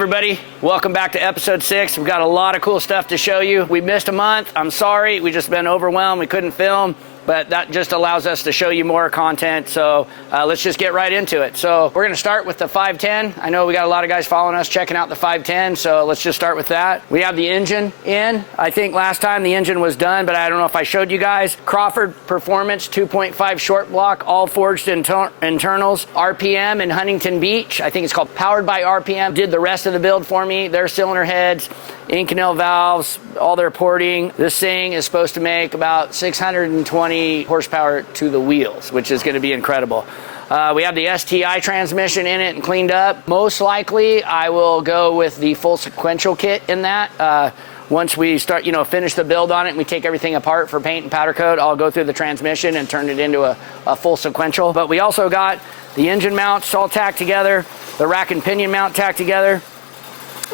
everybody, welcome back to episode 6. We've got a lot of cool stuff to show you. We missed a month. I'm sorry. We just been overwhelmed. We couldn't film, but that just allows us to show you more content. So let's just get right into it. So we're going to start with the 510. I know we got a lot of guys following us checking out the 510, so let's just start with that. We have the engine in. I think last time the engine was done, but I don't know if I showed you guys. Crawford Performance 2.5 short block, all forged internals. RPM in Huntington Beach. I think it's called Powered by RPM. Did the rest of the build for me. Their cylinder heads, Inconel valves, all their porting. This thing is supposed to make about 620 horsepower to the wheels, which is going to be incredible. We have the STI transmission in it and cleaned up. Most likely, I will go with the full sequential kit in that. Once we start, finish the build on it and we take everything apart for paint and powder coat, I'll go through the transmission and turn it into a full sequential. But we also got the engine mounts all tacked together, the rack and pinion mount tacked together.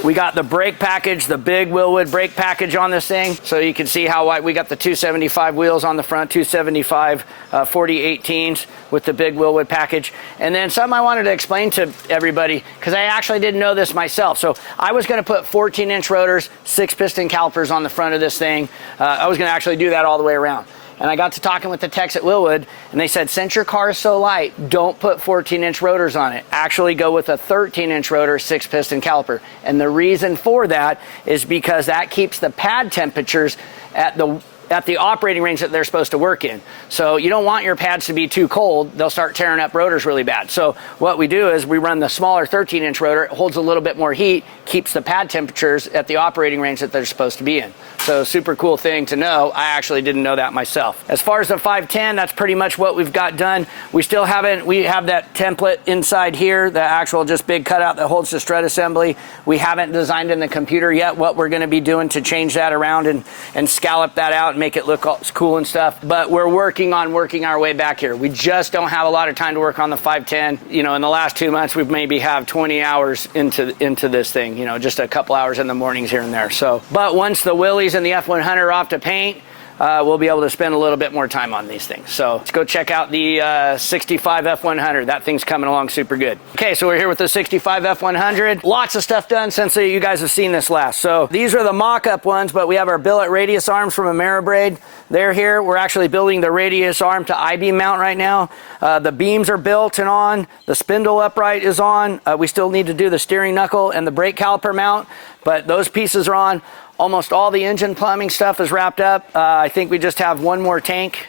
We got the brake package, the big Willwood brake package on this thing. So you can see how wide we got the 275 wheels on the front, 275 4018s with the big Willwood package. And then something I wanted to explain to everybody, because I actually didn't know this myself. So I was going to put 14-inch rotors, 6-piston calipers on the front of this thing. I was going to actually do that all the way around. And I got to talking with the techs at Willwood, and they said, since your car is so light, don't put 14-inch rotors on it. Actually go with a 13-inch rotor, 6-piston caliper. And the reason for that is because that keeps the pad temperatures at the operating range that they're supposed to work in. So you don't want your pads to be too cold. They'll start tearing up rotors really bad. So what we do is we run the smaller 13-inch rotor. It holds a little bit more heat, keeps the pad temperatures at the operating range that they're supposed to be in. So super cool thing to know. I actually didn't know that myself. As far as the 510, that's pretty much what we've got done. We have that template inside here, the actual just big cutout that holds the strut assembly. We haven't designed in the computer yet what we're gonna be doing to change that around and scallop that out and make it look all cool and stuff. But we're working our way back here. We just don't have a lot of time to work on the 510. In the last 2 months, we've maybe have 20 hours into this thing, just a couple hours in the mornings here and there. So, but once the Willys and the F-100 are off to paint, we'll be able to spend a little bit more time on these things. So let's go check out the 65 F-100. That thing's coming along super good. Okay, so we're here with the 65 F-100. Lots of stuff done since you guys have seen this last. So these are the mock-up ones, but we have our billet radius arms from Ameribrade. They're here. We're actually building the radius arm to I-beam mount right now. The beams are built and on. The spindle upright is on. We still need to do the steering knuckle and the brake caliper mount, but those pieces are on. Almost all the engine plumbing stuff is wrapped up. I think we just have one more tank.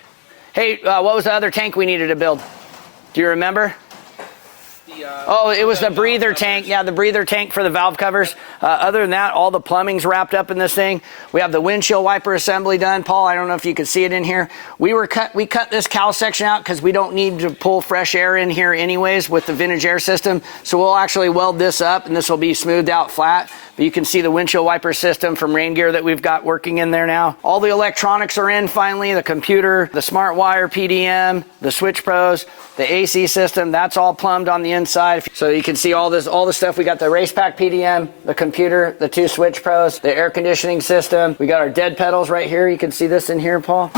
Hey, what was the other tank we needed to build? Do you remember? It was the breather tank. Yeah, the breather tank for the valve covers. Other than that, all the plumbing's wrapped up in this thing. We have the windshield wiper assembly done. Paul, I don't know if you can see it in here. We cut this cowl section out because we don't need to pull fresh air in here anyways with the vintage air system. So we'll actually weld this up and this will be smoothed out flat. But you can see the windshield wiper system from Rain Gear that we've got working in there now. All the electronics are in finally, the computer, the smart wire PDM, the switch pros, the AC system, that's all plumbed on the inside. So you can see all the stuff. We got the race pack PDM, the computer, the 2 switch pros, the air conditioning system. We got our dead pedals right here. You can see this in here, Paul.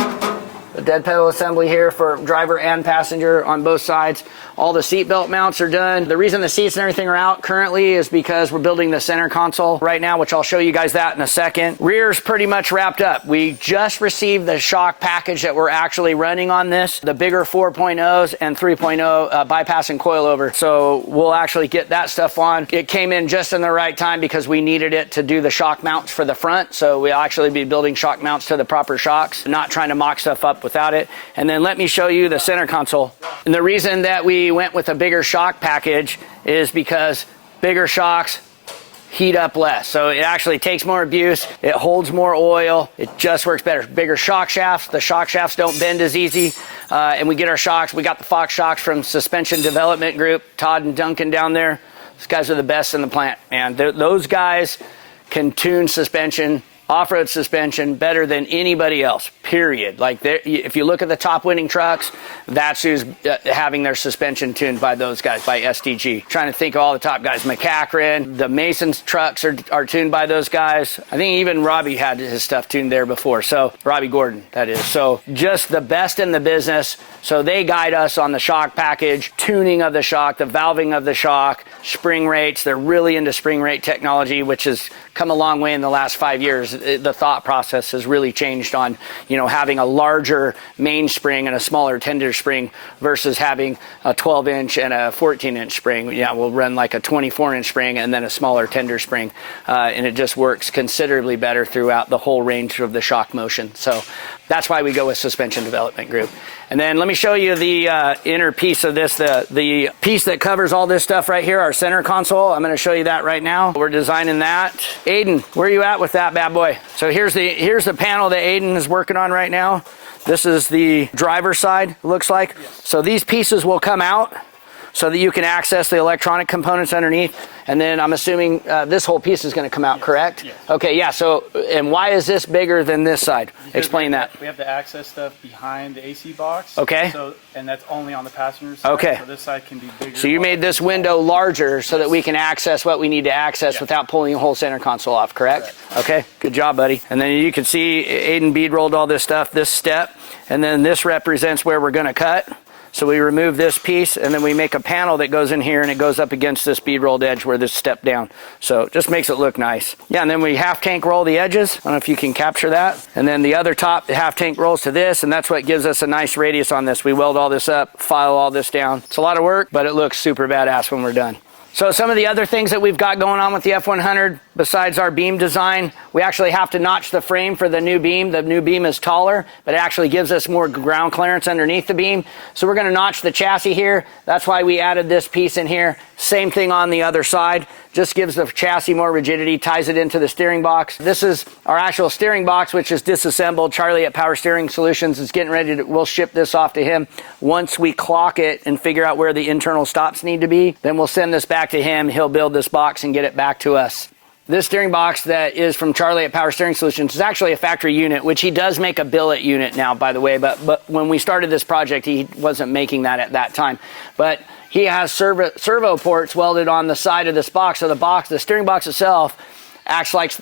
The dead pedal assembly here for driver and passenger on both sides. All the seat belt mounts are done. The reason the seats and everything are out currently is because we're building the center console right now, which I'll show you guys that in a second. Rear's pretty much wrapped up. We just received the shock package that we're actually running on this, the bigger 4.0s and 3.0 bypass and coilover. So we'll actually get that stuff on. It came in just in the right time because we needed it to do the shock mounts for the front. So we'll actually be building shock mounts to the proper shocks, not trying to mock stuff up without it. And then let me show you the center console. And the reason that we went with a bigger shock package is because bigger shocks heat up less. So it actually takes more abuse. It holds more oil. It just works better. Bigger shock shafts. The shock shafts don't bend as easy. And we get our shocks. We got the Fox shocks from Suspension Development Group. Todd and Duncan down there. Those guys are the best in the plant, man. Those guys can tune suspension off-road suspension better than anybody else, period. Like, if you look at the top winning trucks, that's who's having their suspension tuned by those guys, by SDG. Trying to think of all the top guys. McCachran, the Mason's trucks are tuned by those guys. I think even Robbie had his stuff tuned there before. So Robbie Gordon, that is. So just the best in the business. So they guide us on the shock package, tuning of the shock, the valving of the shock, spring rates. They're really into spring rate technology, which has come a long way in the last 5 years. The thought process has really changed on, you know, having a larger mainspring and a smaller tender spring versus having a 12-inch and a 14-inch spring. Yeah, we'll run like a 24-inch spring and then a smaller tender spring, and it just works considerably better throughout the whole range of the shock motion. So that's why we go with Suspension Development Group. And then let me show you the inner piece of this, the piece that covers all this stuff right here, our center console. I'm going to show you that right now. We're designing that. Aiden, where are you at with that bad boy? So here's the panel that Aiden is working on right now. This is the driver's side, it looks like. So these pieces will come out so that you can access the electronic components underneath. And then I'm assuming this whole piece is going to come out, correct? Yes. Okay, yeah. So, and why is this bigger than this side? Because Explain that. We have to access stuff behind the AC box. Okay. So, and that's only on the passenger side. Okay. So this side can be bigger. So you made this window larger so that we can access what we need to access without pulling the whole center console off, correct? Okay, good job, buddy. And then you can see Aiden bead rolled all this stuff, this step, and then this represents where we're going to cut. So we remove this piece and then we make a panel that goes in here and it goes up against this bead rolled edge where this step down. So it just makes it look nice. Yeah, and then we half tank roll the edges. I don't know if you can capture that. And then the other top, the half tank rolls to this, and that's what gives us a nice radius on this. We weld all this up, file all this down. It's a lot of work, but it looks super badass when we're done. So some of the other things that we've got going on with the F-100, besides our beam design, we actually have to notch the frame for the new beam. The new beam is taller, but it actually gives us more ground clearance underneath the beam. So we're going to notch the chassis here. That's why we added this piece in here. Same thing on the other side. Just gives the chassis more rigidity, ties it into the steering box. This is our actual steering box, which is disassembled. Charlie at Power Steering Solutions is getting ready to, we'll ship this off to him. Once we clock it and figure out where the internal stops need to be, then we'll send this back to him. He'll build this box and get it back to us. This steering box that is from Charlie at Power Steering Solutions is actually a factory unit, which he does make a billet unit now, by the way, but when we started this project, he wasn't making that at that time. But he has servo ports welded on the side of this box. So the steering box itself acts as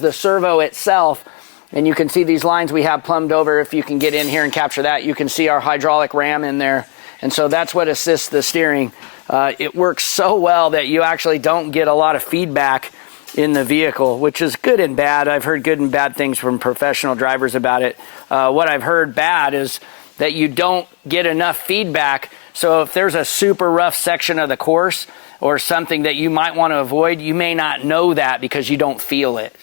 the servo itself. And you can see these lines we have plumbed over. If you can get in here and capture that, you can see our hydraulic ram in there. And so that's what assists the steering. It works so well that you actually don't get a lot of feedback in the vehicle, which is good and bad. I've heard good and bad things from professional drivers about it. What I've heard bad is that you don't get enough feedback. So if there's a super rough section of the course or something that you might want to avoid, you may not know that because you don't feel it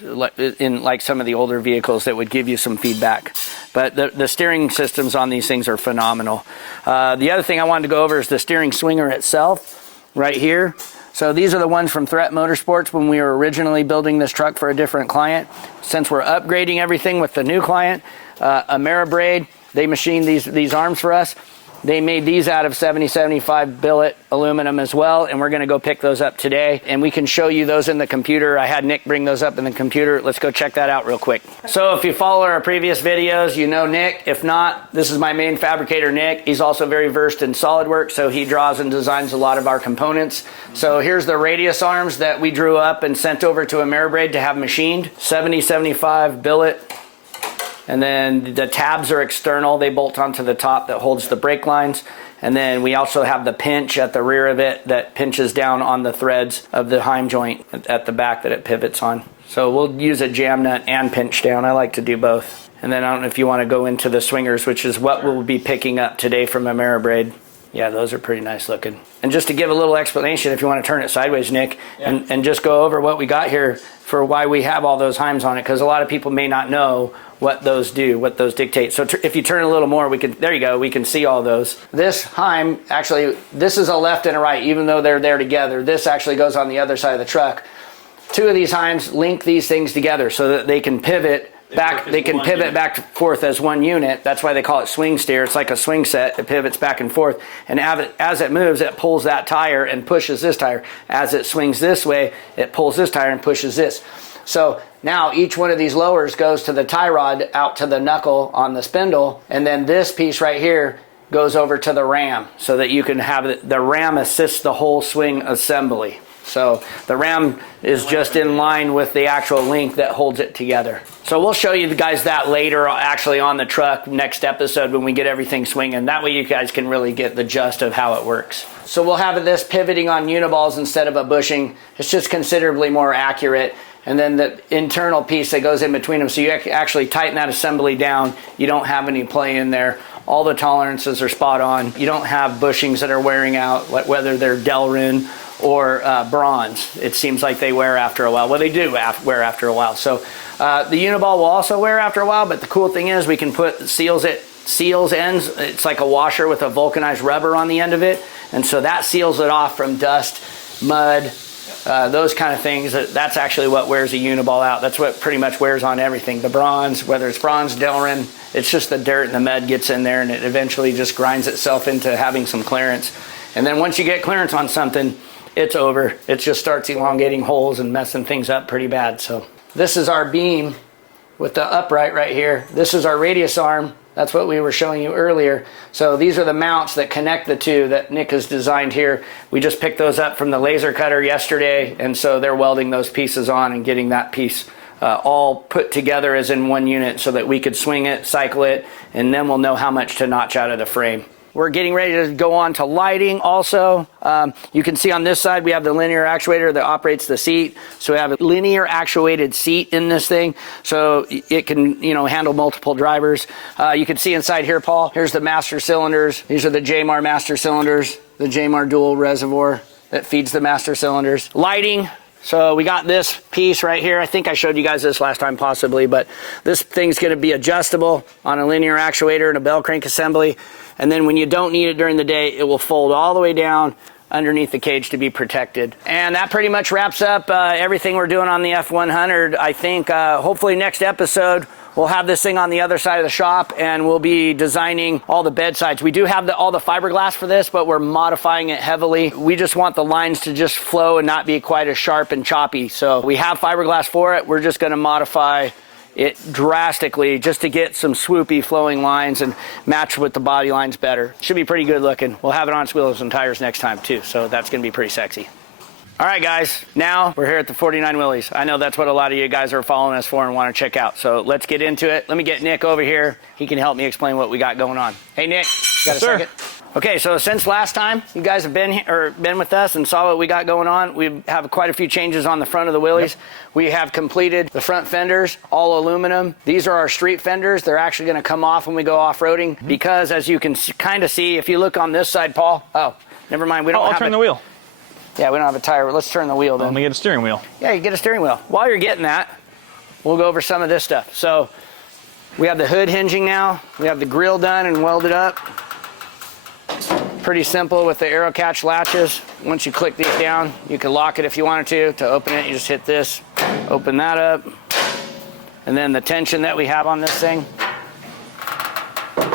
in like some of the older vehicles that would give you some feedback. But the steering systems on these things are phenomenal. The other thing I wanted to go over is the steering swinger itself right here. So these are the ones from Threat Motorsports when we were originally building this truck for a different client. Since we're upgrading everything with the new client, Ameribrade, they machined these arms for us. They made these out of 70-75 billet aluminum as well, and we're going to go pick those up today. And we can show you those in the computer. I had Nick bring those up in the computer. Let's go check that out real quick. So if you follow our previous videos, you know Nick. If not, this is my main fabricator, Nick. He's also very versed in SolidWorks, so he draws and designs a lot of our components. So here's the radius arms that we drew up and sent over to Ameribrade to have machined. 70-75 billet. And then the tabs are external. They bolt onto the top that holds the brake lines. And then we also have the pinch at the rear of it that pinches down on the threads of the heim joint at the back that it pivots on. So we'll use a jam nut and pinch down. I like to do both. And then I don't know if you want to go into the swingers, which is what we'll be picking up today from Ameribrade. Yeah, those are pretty nice looking. And just to give a little explanation, if you want to turn it sideways, Nick, and just go over what we got here for why we have all those heims on it, because a lot of people may not know what those do, what those dictate. So if you turn a little more, there you go, we can see all those. This heim, actually, this is a left and a right, even though they're there together. This actually goes on the other side of the truck. Two of these heims link these things together so that they can pivot back, they can pivot back and forth as one unit. That's why they call it swing steer. It's like a swing set. It pivots back and forth. And as it moves, it pulls that tire and pushes this tire. As it swings this way, it pulls this tire and pushes this. So Now each one of these lowers goes to the tie rod out to the knuckle on the spindle, and then this piece right here goes over to the ram so that you can have the ram assist the whole swing assembly. So the ram is just in line with the actual link that holds it together. So we'll show you guys that later, actually on the truck next episode when we get everything swinging. That way you guys can really get the gist of how it works. So we'll have this pivoting on uniballs instead of a bushing. It's just considerably more accurate. And then the internal piece that goes in between them, so you actually tighten that assembly down. You don't have any play in there. All the tolerances are spot on. You don't have bushings that are wearing out, whether they're Delrin or bronze. It seems like they wear after a while. Well, they do wear after a while. So the uniball will also wear after a while, but the cool thing is we can put seals ends. It's like a washer with a vulcanized rubber on the end of it. And so that seals it off from dust, mud, those kind of things. That's actually what wears a uniball out. That's what pretty much wears on everything. The bronze, whether it's bronze, Delrin, it's just the dirt and the mud gets in there and it eventually just grinds itself into having some clearance. And then once you get clearance on something, it's over. It just starts elongating holes and messing things up pretty bad. So this is our beam with the upright right here. This is our radius arm. That's what we were showing you earlier. So these are the mounts that connect the two that Nick has designed here. We just picked those up from the laser cutter yesterday, and so they're welding those pieces on and getting that piece all put together as in one unit so that we could swing it, cycle it, and then we'll know how much to notch out of the frame. We're getting ready to go on to lighting also. You can see on this side we have the linear actuator that operates the seat. So we have a linear actuated seat in this thing, so it can, you know, handle multiple drivers. You can see inside here, Paul, here's the master cylinders. These are the JMAR master cylinders, the JMAR dual reservoir that feeds the master cylinders. Lighting. So we got this piece right here. I think I showed you guys this last time possibly, but this thing's going to be adjustable on a linear actuator and a bell crank assembly. And then when you don't need it during the day, it will fold all the way down underneath the cage to be protected. And that pretty much wraps up everything we're doing on the F-100. I think hopefully next episode, we'll have this thing on the other side of the shop and we'll be designing all the bed sides. We do have all the fiberglass for this, but we're modifying it heavily. We just want the lines to just flow and not be quite as sharp and choppy. So we have fiberglass for it. We're just gonna modify it drastically just to get some swoopy flowing lines and match with the body lines better. Should be pretty good looking. We'll have it on its wheels and tires next time too, so that's gonna be pretty sexy. All right, guys, now we're here at the 49 Willys. I know that's what a lot of you guys are following us for and want to check out. So let's get into it. Let me get Nick over here. He can help me explain what we got going on. Hey, Nick, got a second? Okay, so since last time you guys have been with us and saw what we got going on, we have quite a few changes on the front of the Willys. Yep. We have completed the front fenders, all aluminum. These are our street fenders. They're actually going to come off when we go off-roading because, as you can kind of see, if you look on this side, Paul. Oh, never mind. We don't have I'll turn the wheel. Yeah, we don't have a tire. Let's turn the wheel then. Let me get a steering wheel. Yeah, you get a steering wheel. While you're getting that, we'll go over some of this stuff. So we have the hood hinging now. We have the grill done and welded up. Pretty simple with the aero catch latches. Once you click these down, you can lock it if you wanted to. To open it, you just hit this, open that up. And then the tension that we have on this thing,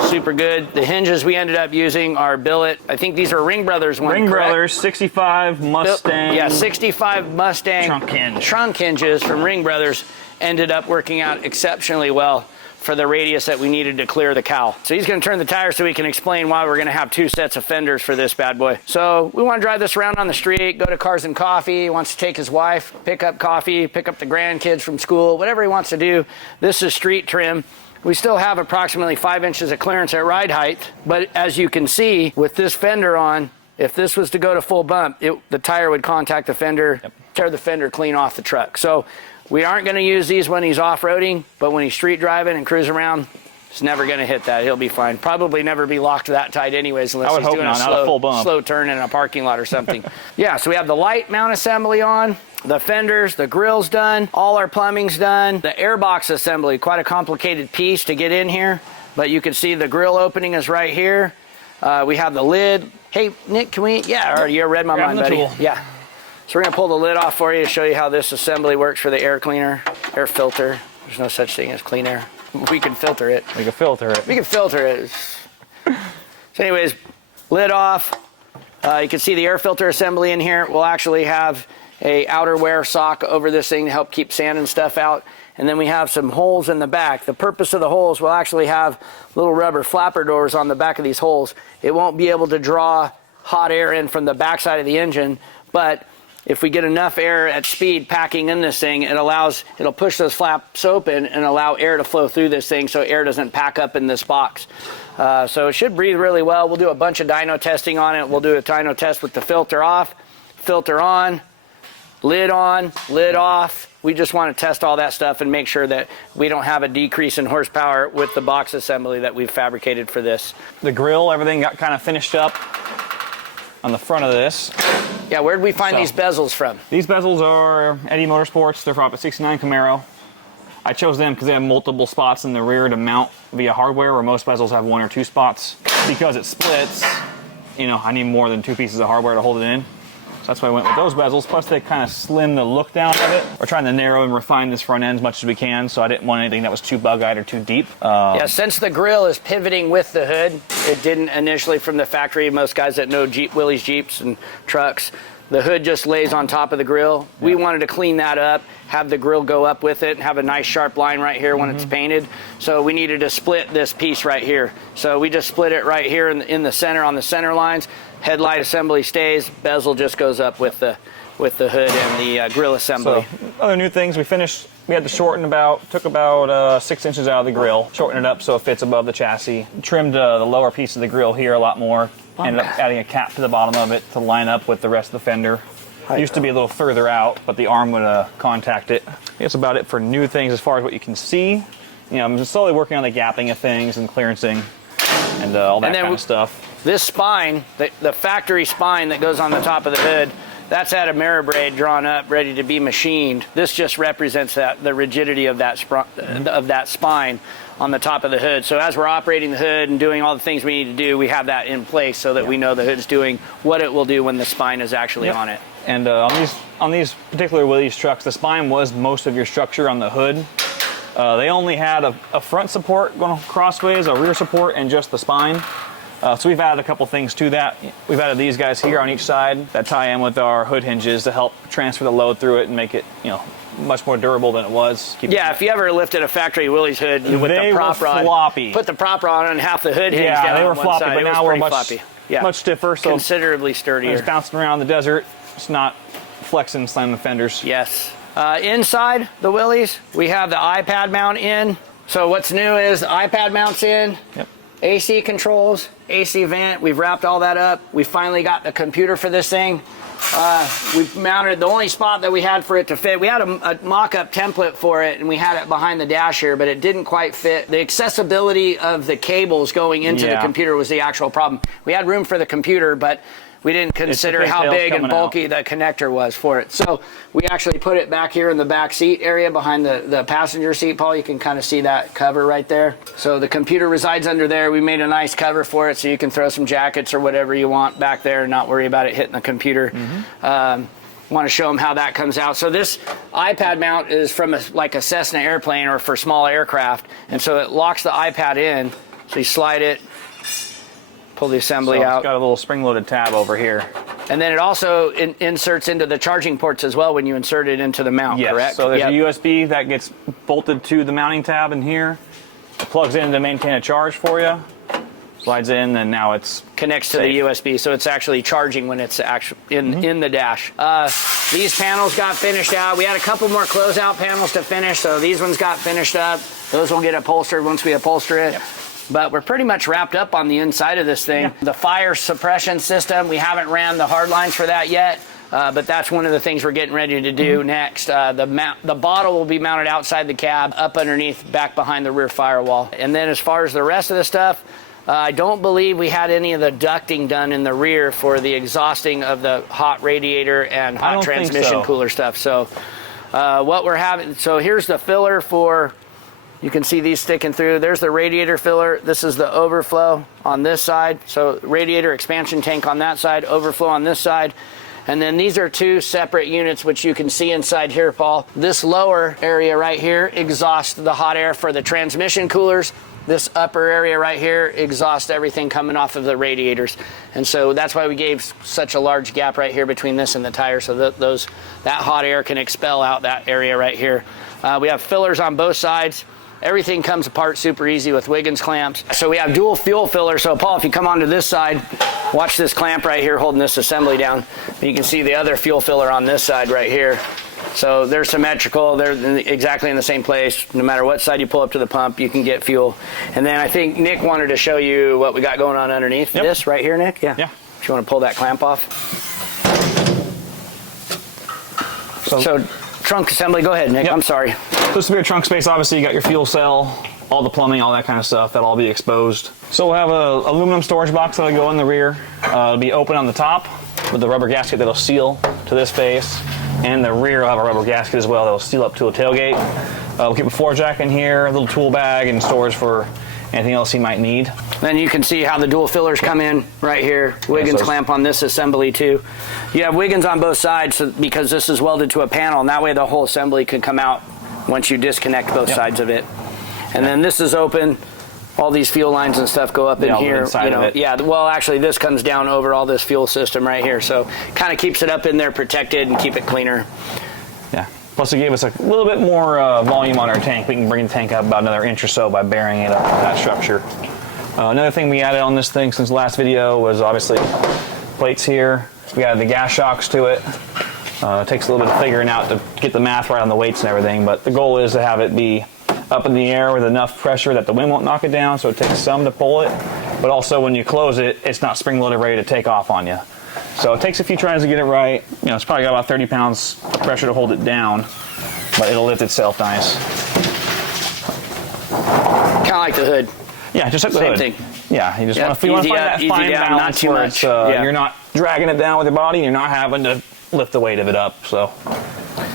super good. The hinges we ended up using are billet. I think these are Ring Brothers ones. Ring Brothers, 65 Mustang. Yeah, 65 Mustang trunk hinge. Trunk hinges from Ring Brothers ended up working out exceptionally well for the radius that we needed to clear the cowl. So he's going to turn the tire so we can explain why we're going to have two sets of fenders for this bad boy. So we want to drive this around on the street, go to Cars and Coffee. He wants to take his wife, pick up coffee, pick up the grandkids from school, whatever he wants to do. This is street trim. We still have approximately 5 inches of clearance at ride height, but as you can see with this fender on, if this was to go to full bump, the tire would contact the fender, tear the fender clean off the truck. So we aren't going to use these when he's off-roading, but when he's street driving and cruising around, it's never going to hit that. He'll be fine. Probably never be locked that tight anyways unless he's doing a slow turn in a parking lot or something. Yeah, so we have the light mount assembly on, the fenders, the grill's done, all our plumbing's done. The airbox assembly, quite a complicated piece to get in here, but you can see the grill opening is right here. We have the lid. Hey, Nick, can we? Yeah, you read my mind, buddy. Tool. Yeah. So we're going to pull the lid off for you to show you how this assembly works for the air cleaner, air filter. There's no such thing as clean air. We can filter it. We can filter it. We can filter it. So anyways, lid off. You can see the air filter assembly in here. We'll actually have a outerwear sock over this thing to help keep sand and stuff out. And then we have some holes in the back. The purpose of the holes, we'll actually have little rubber flapper doors on the back of these holes. It won't be able to draw hot air in from the backside of the engine, but if we get enough air at speed packing in this thing, it'll push those flaps open and allow air to flow through this thing so air doesn't pack up in this box. So it should breathe really well. We'll do a bunch of dyno testing on it. We'll do a dyno test with the filter off, filter on, lid off. We just want to test all that stuff and make sure that we don't have a decrease in horsepower with the box assembly that we've fabricated for this. The grill, everything got kind of finished up on the front of this. Yeah, where'd we find these bezels from? These bezels are Eddie Motorsports. They're from a 69 Camaro. I chose them because they have multiple spots in the rear to mount via hardware, where most bezels have 1 or 2 spots. Because it splits, I need more than 2 pieces of hardware to hold it in. So that's why I went with those bezels. Plus, they kind of slim the look down of it. We're trying to narrow and refine this front end as much as we can, so I didn't want anything that was too bug-eyed or too deep. Yeah, since the grill is pivoting with the hood, it didn't initially from the factory. Most guys that know Willys Jeeps and trucks, the hood just lays on top of the grill. Yeah. We wanted to clean that up, have the grill go up with it, and have a nice sharp line right here when it's painted. So we needed to split this piece right here. So we just split it right here in the center on the center lines. Headlight assembly stays, bezel just goes up with the hood and the grill assembly. So, other new things, we had to shorten took about 6 inches out of the grill, shorten it up so it fits above the chassis. Trimmed the lower piece of the grill here a lot more, ended up adding a cap to the bottom of it to line up with the rest of the fender. It used to be a little further out, but the arm would contact it. That's about it for new things as far as what you can see. I'm just slowly working on the gapping of things and clearancing and all that kind of stuff. This spine, the factory spine that goes on the top of the hood, that's at Ameribrade drawn up, ready to be machined. This just represents the rigidity of that spine on the top of the hood. So as we're operating the hood and doing all the things we need to do, we have that in place so that we know the hood's doing what it will do when the spine is actually on it. And on these particular Willys trucks, the spine was most of your structure on the hood. They only had a front support going crossways, a rear support, and just the spine. So we've added a couple things to that. We've added these guys here on each side that tie in with our hood hinges to help transfer the load through it and make it, much more durable than it was. If you ever lifted a factory Willys hood with the prop rod, floppy. Put the prop rod on and half the hood hinge down they were on one floppy, side. but now we're much stiffer. So considerably sturdier. It's bouncing around the desert. It's not flexing, slamming the fenders. Yes. Inside the Willys, we have the iPad mount in. So what's new is the iPad mounts in. Yep. AC controls, AC vent, we've wrapped all that up. We finally got the computer for this thing. We've mounted the only spot that we had for it to fit. We had a mock-up template for it, and we had it behind the dash here, but it didn't quite fit. The accessibility of the cables going into the computer was the actual problem. We had room for the computer, but we didn't consider how big and bulky the connector was for it. So we actually put it back here in the back seat area behind the passenger seat, Paul. You can kind of see that cover right there. So the computer resides under there. We made a nice cover for it so you can throw some jackets or whatever you want back there and not worry about it hitting the computer. Want to show them how that comes out. So this iPad mount is from like a Cessna airplane or for small aircraft. And so it locks the iPad in. So you slide it, pull the assembly out. It's got a little spring-loaded tab over here. And then it also inserts into the charging ports as well when you insert it into the mount, correct? So there's a USB that gets bolted to the mounting tab in here. It plugs in to maintain a charge for you. Slides in, and now it's connects to the USB, so it's actually charging when it's actually in the dash. These panels got finished out. We had a couple more closeout panels to finish, so these ones got finished up. Those will get upholstered once we upholster it. Yep. But we're pretty much wrapped up on the inside of this thing. Yeah. The fire suppression system, we haven't ran the hard lines for that yet, but that's one of the things we're getting ready to do next. The bottle will be mounted outside the cab, up underneath, back behind the rear firewall. And then as far as the rest of the stuff, I don't believe we had any of the ducting done in the rear for the exhausting of the hot radiator and hot transmission cooler stuff. So what we're having, so here's the filler for, you can see these sticking through. There's the radiator filler. This is the overflow on this side. So radiator expansion tank on that side, overflow on this side. And then these are two separate units, which you can see inside here, Paul. This lower area right here exhausts the hot air for the transmission coolers this upper area right here exhausts everything coming off of the radiators. And so that's why we gave such a large gap right here between this and the tire, so that that hot air can expel out that area right here. We have fillers on both sides. Everything comes apart super easy with Wiggins clamps. So we have dual fuel fillers. So Paul, if you come onto this side, watch this clamp right here holding this assembly down. You can see the other fuel filler on this side right here. So they're symmetrical, they're exactly in the same place. No matter what side you pull up to the pump, you can get fuel. And then I think Nick wanted to show you what we got going on underneath this right here, Nick? Yeah. If you want to pull that clamp off. So trunk assembly, go ahead, Nick, I'm sorry. This will be your trunk space. Obviously, you got your fuel cell, all the plumbing, all that kind of stuff. That'll all be exposed. So we'll have a aluminum storage box that'll go in the rear. It'll be open on the top with the rubber gasket that'll seal to this face. And the rear will have a rubber gasket as well that'll seal up to a tailgate. We'll keep a floor jack in here, a little tool bag, and storage for anything else you might need. Then you can see how the dual fillers come in right here. Wiggins clamp on this assembly too. You have Wiggins on both sides because this is welded to a panel, and that way the whole assembly can come out once you disconnect both sides of it. And then this is open. All these fuel lines and stuff go up in here. You know, well, actually, this comes down over all this fuel system right here, so kind of keeps it up in there protected and keep it cleaner. Yeah. Plus, it gave us a little bit more volume on our tank. We can bring the tank up about another inch or so by burying it up that structure. Another thing we added on this thing since the last video was obviously plates here. We added the gas shocks to it. It takes a little bit of figuring out to get the math right on the weights and everything, but the goal is to have it be up in the air with enough pressure that the wind won't knock it down, so it takes some to pull it, but also when you close it, it's not spring-loaded ready to take off on you. So it takes a few tries to get it right. You know, it's probably got about 30 pounds of pressure to hold it down, but it'll lift itself nice. Kind of like the hood. Yeah, just like the hood. Same thing. Yeah, you just want to find that fine balance where it's, you're not dragging it down with your body, and you're not having to lift the weight of it up, so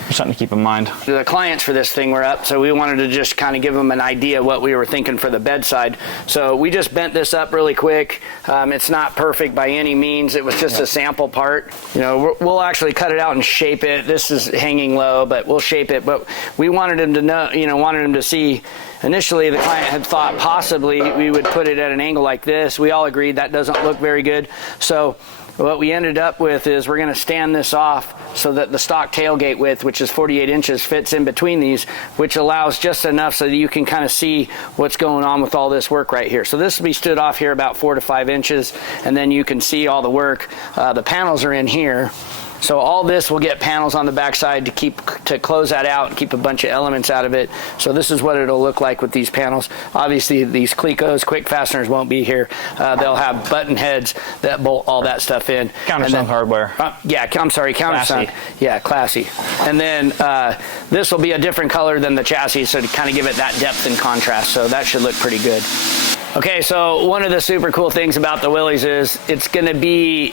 something to keep in mind. The clients for this thing were up, so we wanted to just kind of give them an idea of what we were thinking for the bedside. So we just bent this up really quick. It's not perfect by any means. It was just a sample part. You know, we'll actually cut it out and shape it. This is hanging low, but we'll shape it. But we wanted him to know, you know, wanted him to see. Initially, the client had thought possibly we would put it at an angle like this. We all agreed that doesn't look very good. So what we ended up with is we're going to stand this off so that the stock tailgate width, which is 48 inches, fits in between these, which allows just enough so that you can kind of see what's going on with all this work right here. So this will be stood off here about 4 to 5 inches, and then you can see all the work. The panels are in here. So all this will get panels on the backside to close that out and keep a bunch of elements out of it. So this is what it'll look like with these panels. Obviously these Clecos, quick fasteners won't be here. They'll have button heads that bolt all that stuff in. Countersunk hardware. Yeah, I'm sorry, countersunk. Yeah, classy. And then this will be a different color than the chassis, so to kind of give it that depth and contrast. So that should look pretty good. Okay, so one of the super cool things about the Willys is it's going to be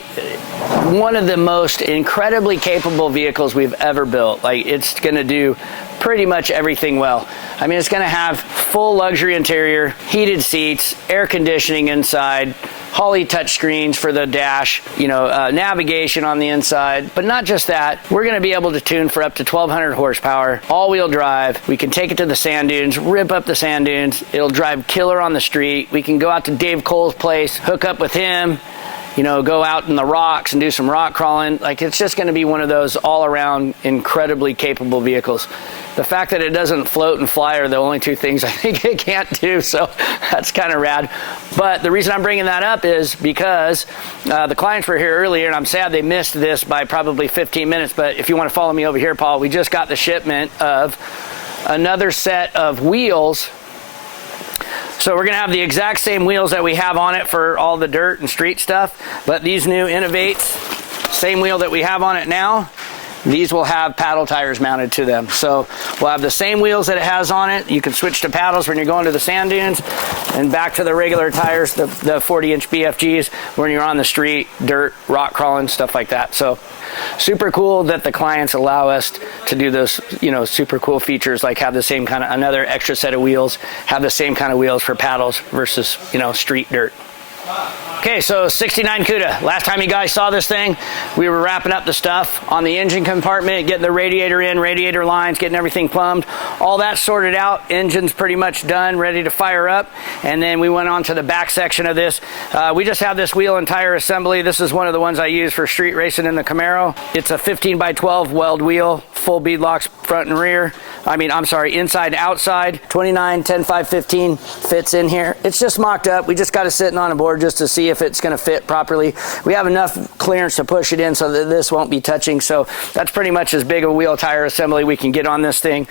one of the most incredibly capable vehicles we've ever built. Like, it's going to do pretty much everything well. I mean, it's going to have full luxury interior, heated seats, air conditioning inside, Holley touchscreens for the dash, you know, navigation on the inside. But not just that, we're going to be able to tune for up to 1,200 horsepower, all-wheel drive. We can take it to the sand dunes, rip up the sand dunes. It'll drive killer on the street. We can go out to Dave Cole's place, hook up with him, you know, go out in the rocks and do some rock crawling. Like, it's just going to be one of those all-around incredibly capable vehicles. The fact that it doesn't float and fly are the only two things I think it can't do, so that's kind of rad. But the reason I'm bringing that up is because the clients were here earlier, and I'm sad they missed this by probably 15 minutes, but if you want to follow me over here, Paul, we just got the shipment of another set of wheels. So we're going to have the exact same wheels that we have on it for all the dirt and street stuff, but these new Innovates, same wheel that we have on it now, these will have paddle tires mounted to them. So we'll have the same wheels that it has on it. You can switch to paddles when you're going to the sand dunes, and back to the regular tires, the 40-inch BFGs when you're on the street, dirt, rock crawling, stuff like that. So super cool that the clients allow us to do those, you know, super cool features, like have the same kind of, another extra set of wheels, have the same kind of wheels for paddles versus, you know, street dirt. Okay, so 69 CUDA. Last time you guys saw this thing, we were wrapping up the stuff on the engine compartment, getting the radiator in, radiator lines, getting everything plumbed. All that sorted out. Engine's pretty much done, ready to fire up. And then we went on to the back section of this. We just have this wheel and tire assembly. This is one of the ones I use for street racing in the Camaro. It's a 15 by 12 weld wheel, full bead locks front and rear. I'm sorry, inside and outside. 29, 10, 5, 15 fits in here. It's just mocked up. We just got it sitting on a board just to see if it's going to fit properly. We have enough clearance to push it in so that this won't be touching. So that's pretty much as big a wheel tire assembly we can get on this thing.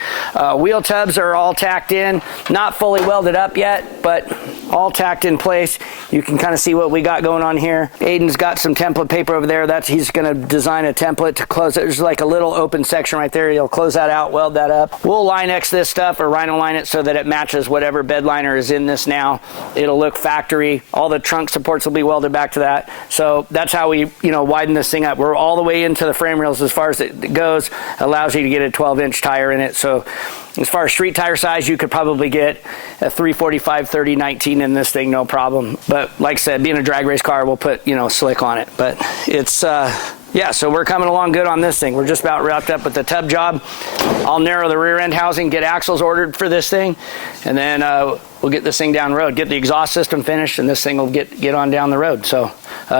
Wheel tubs are all tacked in, not fully welded up yet, but all tacked in place. You can kind of see what we got going on here. Aiden's got some template paper over there. He's going to design a template to close it. There's like a little open section right there. He'll close that out, weld that up. We'll line X this stuff or rhino line it so that it matches whatever bed liner is in this now. It'll look factory. All the trunk supports will be welded back to that. So that's how we, widen this thing up. We're all the way into the frame rails as far as it goes. Allows you to get a 12-inch tire in it. So as far as street tire size, you could probably get a 345 30 19 in this thing, no problem. But like I said, being a drag race car, we'll put slick on it. But it's yeah, so we're coming along good on this thing. We're just about wrapped up with the tub job. I'll narrow the rear end housing, get axles ordered for this thing, and then we'll get this thing down the road, get the exhaust system finished, and this thing will get on down the road. So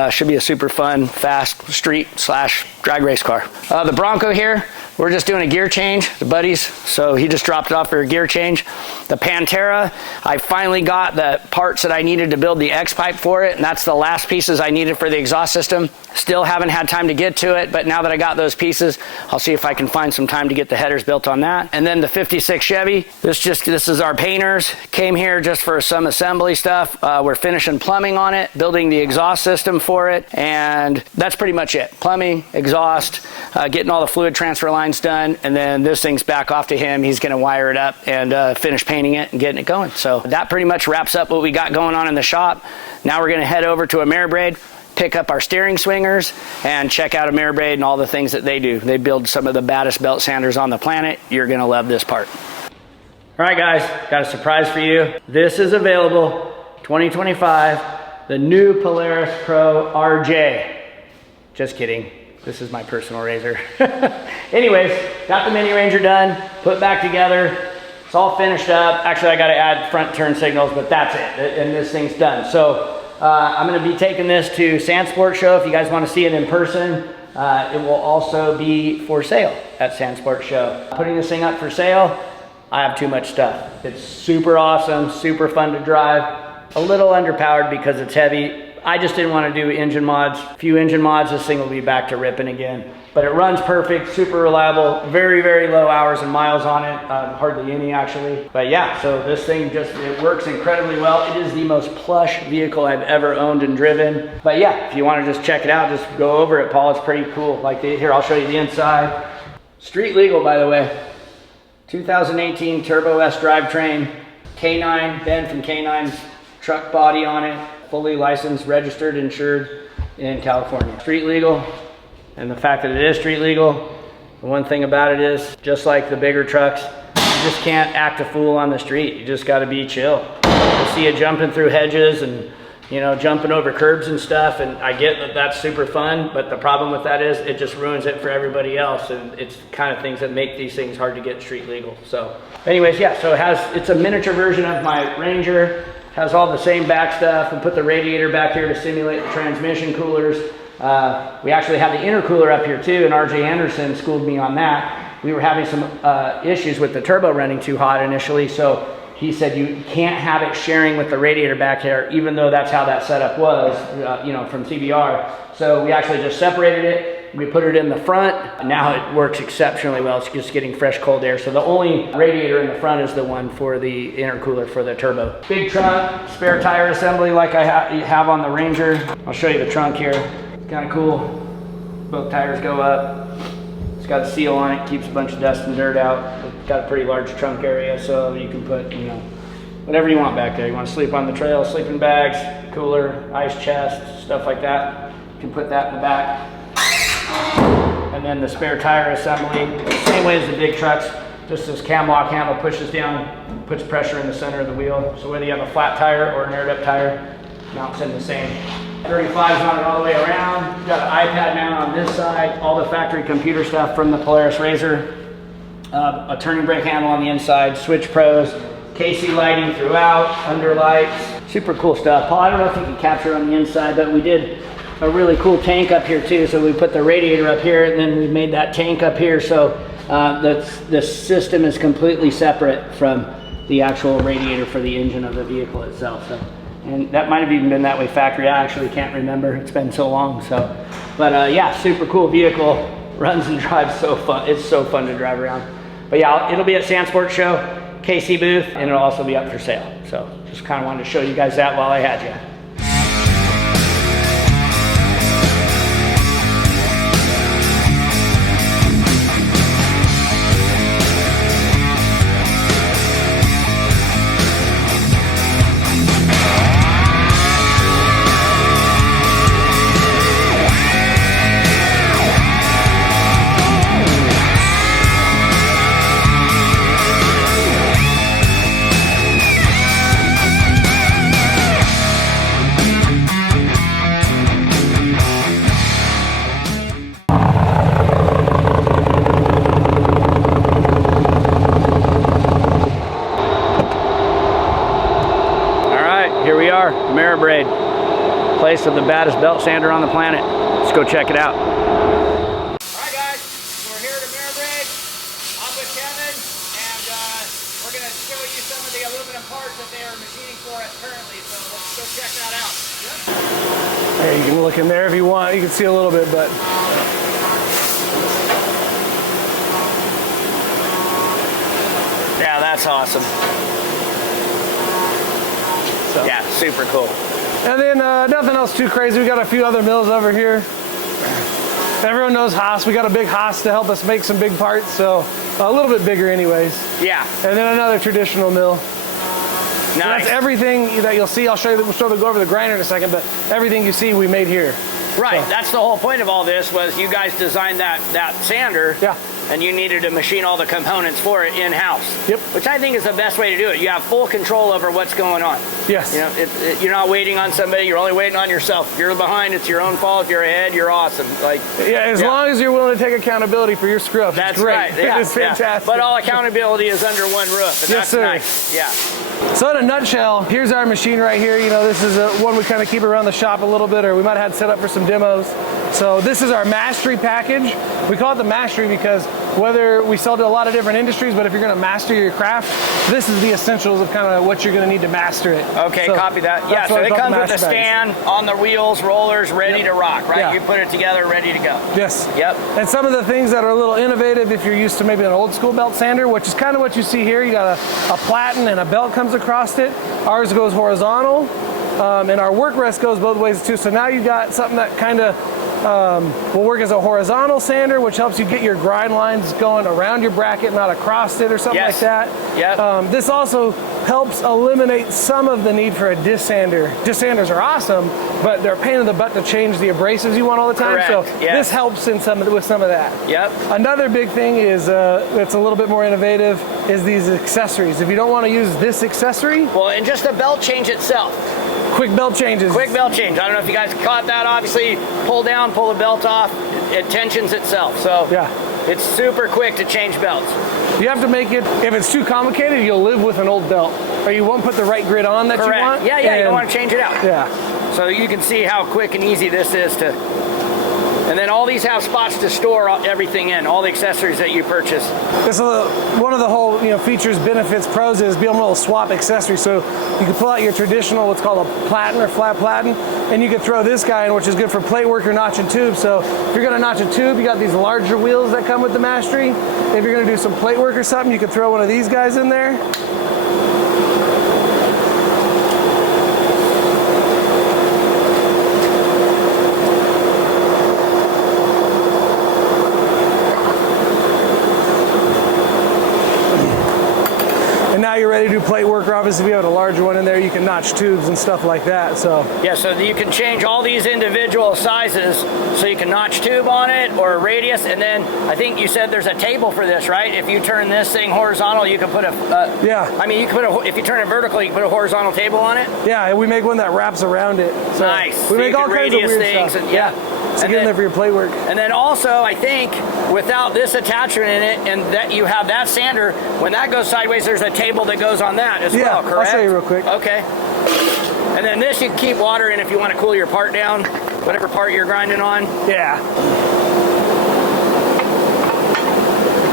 should be a super fun, fast street / drag race car. The Bronco here, we're just doing a gear change, the buddies. So he just dropped it off for a gear change. The Pantera, I finally got the parts that I needed to build the X-pipe for it, and that's the last pieces I needed for the exhaust system. Still haven't had time to get to it, but now that I got those pieces, I'll see if I can find some time to get the headers built on that. And then the 56 Chevy, this is our painters. Came here just for some assembly stuff. We're finishing plumbing on it, building the exhaust system for it, and that's pretty much it. Plumbing, exhaust, getting all the fluid transfer lines done, and then this thing's back off to him. He's gonna wire it up and finish painting it and getting it going. So that pretty much wraps up what we got going on in the shop. Now we're gonna head over to Ameribrade, pick up our steering swingers, and check out Ameribrade and all the things that they do. They build some of the baddest belt sanders on the planet. You're gonna love this part. All right, guys, got a surprise for you. This is available, 2025, the new Polaris Pro RJ. Just kidding. This is my personal Razor. Anyways, got the Mini Ranger done, put back together. It's all finished up. Actually, I got to add front turn signals, but that's it. And this thing's done. So I'm going to be taking this to Sand Sport Show. If you guys want to see it in person, it will also be for sale at Sand Sport Show. Putting this thing up for sale, I have too much stuff. It's super awesome, super fun to drive. A little underpowered because it's heavy. I just didn't want to do engine mods. A few engine mods, this thing will be back to ripping again. But it runs perfect, super reliable, very, very low hours and miles on it, hardly any actually. But yeah, so this thing it works incredibly well. It is the most plush vehicle I've ever owned and driven. But yeah, if you want to just check it out, just go over it, Paul. It's pretty cool. Here, I'll show you the inside. Street legal, by the way. 2018 Turbo S drivetrain, K9, Ben from K9's truck body on it. Fully licensed, registered, insured in California. Street legal, and the fact that it is street legal, the one thing about it is, just like the bigger trucks, you just can't act a fool on the street. You just gotta be chill. You'll see you jumping through hedges and jumping over curbs and stuff, and I get that that's super fun, but the problem with that is it just ruins it for everybody else, and it's the kind of things that make these things hard to get street legal. So anyways, yeah, so it's a miniature version of my Ranger. Has all the same back stuff, and put the radiator back here to simulate the transmission coolers. We actually have the intercooler up here too, and RJ Anderson schooled me on that. We were having some issues with the turbo running too hot initially, so he said you can't have it sharing with the radiator back here, even though that's how that setup was, from TBR. So we actually just separated it. We put it in the front. Now it works exceptionally well. It's just getting fresh, cold air. So the only radiator in the front is the one for the intercooler for the turbo. Big trunk, spare tire assembly like I have on the Ranger. I'll show you the trunk here. It's kind of cool. Both tires go up. It's got a seal on it, keeps a bunch of dust and dirt out. It's got a pretty large trunk area, so you can put, whatever you want back there. You want to sleep on the trail, sleeping bags, cooler, ice chest, stuff like that. You can put that in the back. And then the spare tire assembly, same way as the big trucks, just this cam lock handle pushes down, puts pressure in the center of the wheel. So whether you have a flat tire or an aired up tire, mounts in the same 35's on it all the way around. We've got an iPad mount on this side, all the factory computer stuff from the Polaris Razor. A turning brake handle on the inside, switch pros, KC lighting throughout, under lights. Super cool stuff. Paul, I don't know if you can capture on the inside, but we did a really cool tank up here too. So we put the radiator up here and then we made that tank up here. So the system is completely separate from the actual radiator for the engine of the vehicle itself. So, and that might have even been that way factory. I actually can't remember. It's been so long. So, but yeah, super cool vehicle. Runs and drives so fun. It's so fun to drive around. But yeah, it'll be at Sand Sports Show, KC booth, and it'll also be up for sale. So just kind of wanted to show you guys that while I had you. Here we are, Ameribrade, place of the baddest belt sander on the planet. Let's go check it out. All right, guys, we're here at Ameribrade. I'm with Kevin, and we're going to show you some of the aluminum parts that they are machining for us currently. So let's go check that out. Yep. Hey, you can look in there if you want. You can see a little bit, but yeah, that's awesome. so. Yeah, super cool. And then nothing else too crazy. We got a few other mills over here. Everyone knows Haas. We got a big Haas to help us make some big parts, so a little bit bigger anyways. Yeah. And then another traditional mill. Nice. So that's everything that you'll see. I'll show you. We'll go over the grinder in a second, but everything you see we made here. Right. So. That's the whole point of all this was you guys designed that sander. Yeah. And you needed to machine all the components for it in-house. Yep. Which I think is the best way to do it. You have full control over what's going on. Yes. You know, you're not waiting on somebody. You're only waiting on yourself. If you're behind, it's your own fault. If you're ahead, you're awesome. Like. Yeah, as long as you're willing to take accountability for your screw up. That's it's great. right. Yeah, it's fantastic. But all accountability is under one roof, and Yes, that's sir. nice. Yeah. So in a nutshell, here's our machine right here. You know, this is one we kind of keep around the shop a little bit, or we might have had set up for some demos. So this is our mastery package. We call it the mastery because whether we sell to a lot of different industries, but if you're going to master your craft, this is the essentials of kind of what you're going to need to master it. Okay, so copy that. Yeah, so it comes with a stand on the wheels, rollers, ready to rock, right? Yeah. You put it together, ready to go. Yes. Yep. And some of the things that are a little innovative, if you're used to maybe an old school belt sander, which is kind of what you see here, you got a platen and a belt comes across it. Ours goes horizontal, and our work rest goes both ways too. So now you got something that kind of will work as a horizontal sander, which helps you get your grind lines going around your bracket, not across it or something like that. Yep. This also helps eliminate some of the need for a disc sander. Disc sanders are awesome, but they're a pain in the butt to change the abrasives you want all the time. Correct. So Yes. this helps with some of that. Yep. Another big thing is that's a little bit more innovative is these accessories. If you don't want to use this accessory, Well, and just the belt change itself. quick belt changes. Quick belt change. I don't know if you guys caught that. Obviously, pull down, pull the belt off. It tensions itself. So Yeah. it's super quick to change belts. You have to make it, if it's too complicated, you'll live with an old belt. Or you won't put the right grid on that Correct. you want. Yeah, you don't and- want to change it out. Yeah. So you can see how quick and easy this is to. And then all these have spots to store everything in, all the accessories that you purchase. This is one of the whole features, benefits, pros is being able to swap accessories. So you can pull out your traditional, what's called a platen or flat platen, and you can throw this guy in, which is good for plate work or notch and tube. So if you're going to notch a tube, you got these larger wheels that come with the Mastery. If you're going to do some plate work or something, you can throw one of these guys in there. you're ready to do plate work, or obviously if you have a larger one in there, you can notch tubes and stuff like that. So yeah, so you can change all these individual sizes, so you can notch tube on it or a radius, and then I think you said there's a table for this, right? If you turn this thing horizontal, you can put a yeah. I mean, you can put if you turn it vertical, you can put a horizontal table on it. Yeah, we make one that wraps around it. So nice. We so make all kinds of weird things stuff. And, yeah. So get in there for your plate work. And then also, I think without this attachment in it, and that you have that sander, when that goes sideways, there's a table that goes on that as well, correct? I'll show you real quick. Okay. And then this, you can keep water in if you want to cool your part down, whatever part you're grinding on. Yeah.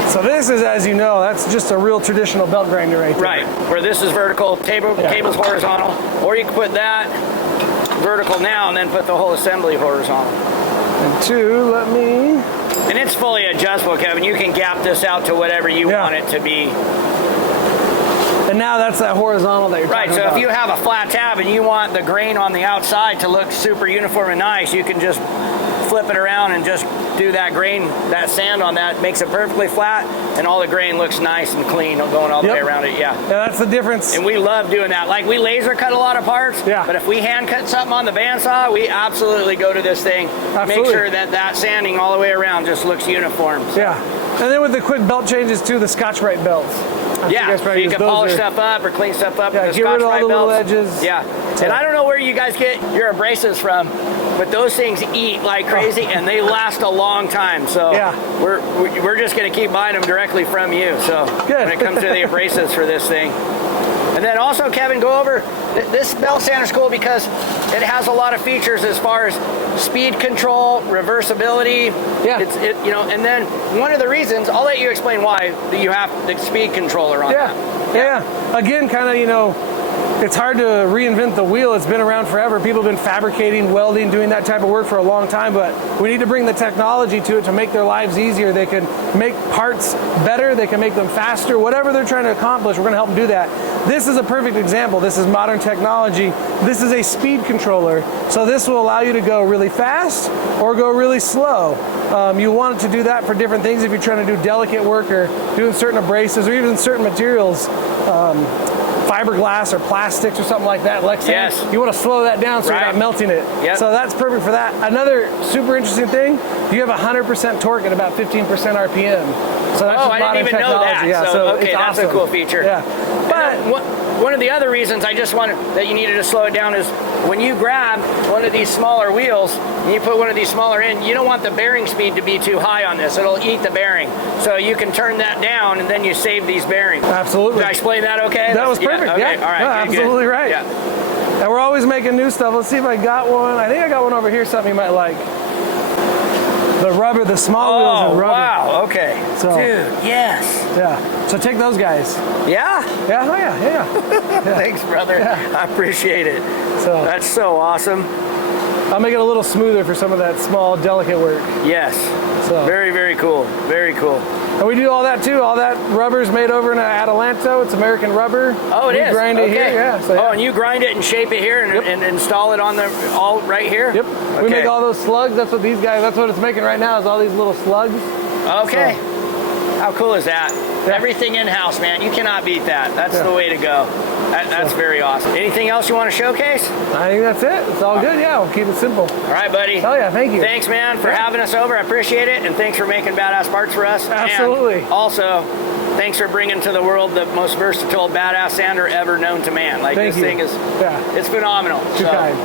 So this is, as you know, that's just a real traditional belt grinder right there. Right, where this is vertical, table's horizontal, or you can put that vertical now and then put the whole assembly horizontal. And two, let me... And it's fully adjustable, Kevin. You can gap this out to whatever you want it to be. And now that's that horizontal that you're talking about. Right, so if you have a flat tab and you want the grain on the outside to look super uniform and nice, you can just flip it around and just do that grain, that sand on that, makes it perfectly flat, and all the grain looks nice and clean going all the way around it, yeah. Yeah, that's the difference. And we love doing that. Like, we laser cut a lot of parts, but if we hand cut something on the bandsaw, we absolutely go to this thing, make sure that that sanding all the way around just looks uniform. So. Yeah, and then with the quick belt changes too, the Scotch-Brite belts. Yeah, so you can polish stuff up or clean stuff up with the get rid of all Scotch-Brite the little belts. edges. Yeah, and I don't know where you guys get your abrasives from, but those things eat like crazy and they last a long time. So we're just going to keep buying them directly from you. So when it comes to the abrasives for this thing. And then also, Kevin, go over, this belt sander's cool because it has a lot of features as far as speed control, reversibility. Yeah. You know, and then one of the reasons, I'll let you explain why you have the speed controller on that. Yeah. Again, kind of, you know, it's hard to reinvent the wheel. It's been around forever. People have been fabricating, welding, doing that type of work for a long time, but we need to bring the technology to it to make their lives easier. They can make parts better, they can make them faster, whatever they're trying to accomplish, we're going to help them do that. This is a perfect example. This is modern technology. This is a speed controller, so this will allow you to go really fast or go really slow. You want it to do that for different things if you're trying to do delicate work or doing certain abrasives or even certain materials. Fiberglass or plastics or something like that, Lexan. You want to slow that down so you're not melting it. So that's perfect for that. Another super interesting thing, you have 100% torque at about 15% RPM. So that's I didn't even know that. Yeah, so okay, that's a cool feature. Yeah. But one of the other reasons I just wanted that you needed to slow it down is when you grab one of these smaller wheels and you put one of these smaller in, you don't want the bearing speed to be too high on this. It'll eat the bearing. So you can turn that down and then you save these bearings. Absolutely. Did I explain that okay? That was perfect. Okay. Yeah. All right. No, absolutely right. Yeah. And we're always making new stuff. Let's see if I got one. I think I got one over here, something you might like. The rubber, the small wheels and rubber. Wow, okay. So, dude, yes. Yeah. So take those guys. Yeah? Yeah, oh yeah. Thanks, brother. I appreciate it. So that's so awesome. I'll make it a little smoother for some of that small, delicate work. Yes. So very, very cool. Very cool. And we do all that too. All that rubber's made over in Adelanto. It's American rubber. Oh, it is? We grind it here. Yeah. So, and you grind it and shape it here and install it on the all right here? Yep. Okay. We make all those slugs. That's what these guys, that's what it's making right now is all these little slugs. Okay. So, how cool is that? Yeah. Everything in-house, man. You cannot beat that. That's the way to go. That's very awesome. Anything else you want to showcase? I think that's it. It's all good. Yeah, we'll keep it simple. All right, buddy. Oh, yeah, thank you. Thanks, man, for having us over. I appreciate it. And thanks for making badass parts for us. Absolutely. And also, thanks for bringing to the world the most versatile badass sander ever known to man. Like, this thing is, it's phenomenal. Too kind.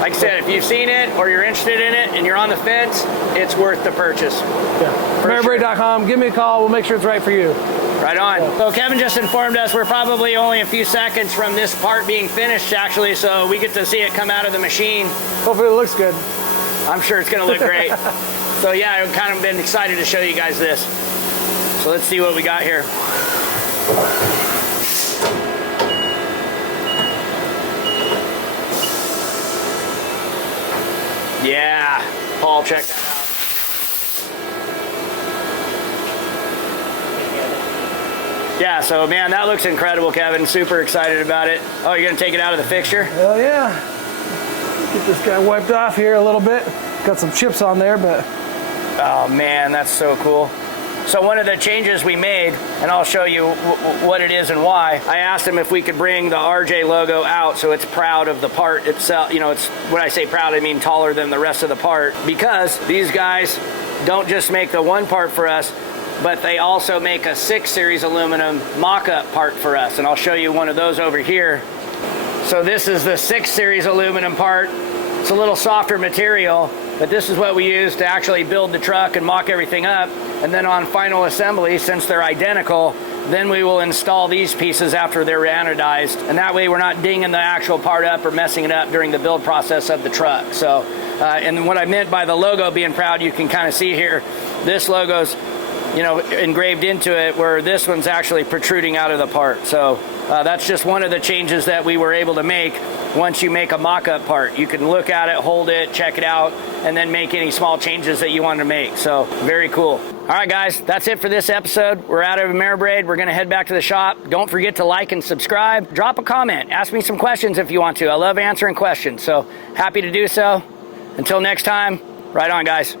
Like I said, if you've seen it or you're interested in it and you're on the fence, it's worth the purchase. Yeah. Ameribrade.com. Give me a call. We'll make sure it's right for you. Right on. Yeah. So Kevin just informed us we're probably only a few seconds from this part being finished, actually, so we get to see it come out of the machine. Hopefully it looks good. I'm sure it's going to look great. So yeah, I've kind of been excited to show you guys this. So let's see what we got here. Yeah, Paul, check that out. Yeah, so man, that looks incredible, Kevin. Super excited about it. Oh, you're gonna take it out of the fixture? Hell yeah. Get this guy wiped off here a little bit. Got some chips on there, but. Oh man, that's so cool. So one of the changes we made, and I'll show you what it is and why, I asked him if we could bring the RJ logo out so it's proud of the part itself. You know, it's, when I say proud, I mean taller than the rest of the part, because these guys don't just make the one part for us, but they also make a 6 series aluminum mock-up part for us. And I'll show you one of those over here. So this is the 6 series aluminum part. It's a little softer material, but this is what we use to actually build the truck and mock everything up. And then on final assembly, since they're identical, then we will install these pieces after they're anodized. And that way we're not dinging the actual part up or messing it up during the build process of the truck. So, and what I meant by the logo being proud, you can kind of see here, this logo's, you know, engraved into it, where this one's actually protruding out of the part. So that's just one of the changes that we were able to make. Once you make a mock-up part, you can look at it, hold it, check it out, and then make any small changes that you want to make. So very cool. All right, guys, that's it for this episode. We're out of Ameribrade. We're going to head back to the shop. Don't forget to like and subscribe. Drop a comment. Ask me some questions if you want to. I love answering questions, so happy to do so. Until next time, right on, guys.